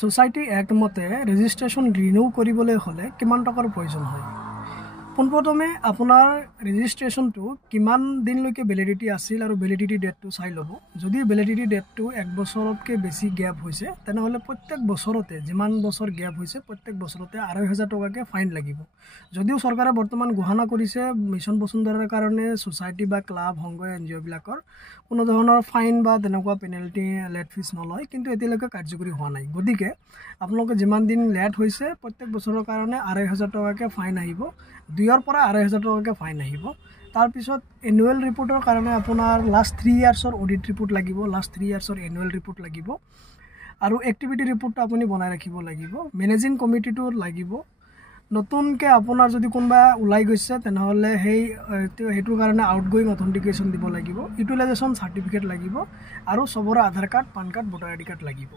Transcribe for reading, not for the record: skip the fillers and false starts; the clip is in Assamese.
সোসাইটি অ্যাক্ট মতে ৰেজিস্ট্ৰেশন ৰিনিউ কৰিবলৈ হলে কিমান টকাৰ প্ৰয়োজন হয়? পোনপ্ৰথমে আপোনাৰ ৰেজিষ্ট্ৰেশ্যনটো কিমান দিনলৈকে ভেলিডিটি আছিল আৰু ভেলিডিটি ডেটটো চাই ল'ব। যদি ভেলিডিটি ডেটটো 1 বছৰতকৈ বেছি গেপ হৈছে তেনেহ'লে প্ৰত্যেক বছৰতে যিমান বছৰ গেপ হৈছে প্ৰত্যেক বছৰতে 2,500 টকাকৈ ফাইন লাগিব। যদিও চৰকাৰে বৰ্তমান ঘোষণা কৰিছে মিছন বসুন্ধৰাৰ কাৰণে ছ'চাইটি বা ক্লাব সংঘ NGOবিলাকৰ কোনো ধৰণৰ ফাইন বা তেনেকুৱা পেনাল্টি লেট ফিজ নলয়, কিন্তু এতিয়ালৈকে কাৰ্যকৰী হোৱা নাই। গতিকে আপোনালোকে যিমান দিন লেট হৈছে প্ৰত্যেক বছৰৰ কাৰণে 2,500 টকাকৈ ফাইন আহিব, 2ৰ পৰা 2,500 টকাকৈ ফাইন আহিব। তাৰপিছত এনুৱেল ৰিপৰ্টৰ কাৰণে আপোনাৰ লাষ্ট 3 ইয়াৰ্ছৰ অডিট ৰিপৰ্ট লাগিব, লাষ্ট 3 ইয়াৰ্ছৰ এনুৱেল ৰিপৰ্ট লাগিব আৰু এক্টিভিটি ৰিপৰ্টটো আপুনি বনাই ৰাখিব লাগিব। মেনেজিং কমিটিটো লাগিব। নতুনকৈ আপোনাৰ যদি কোনোবা ওলাই গৈছে তেনেহ'লে সেইটোৰ কাৰণে আউটগোয়িং অথেণ্টিকেশ্যন দিব লাগিব, ইউটিলাইজেশ্যন চাৰ্টিফিকেট লাগিব আৰু চবৰে Aadhaar card, PAN card, voter ID card লাগিব।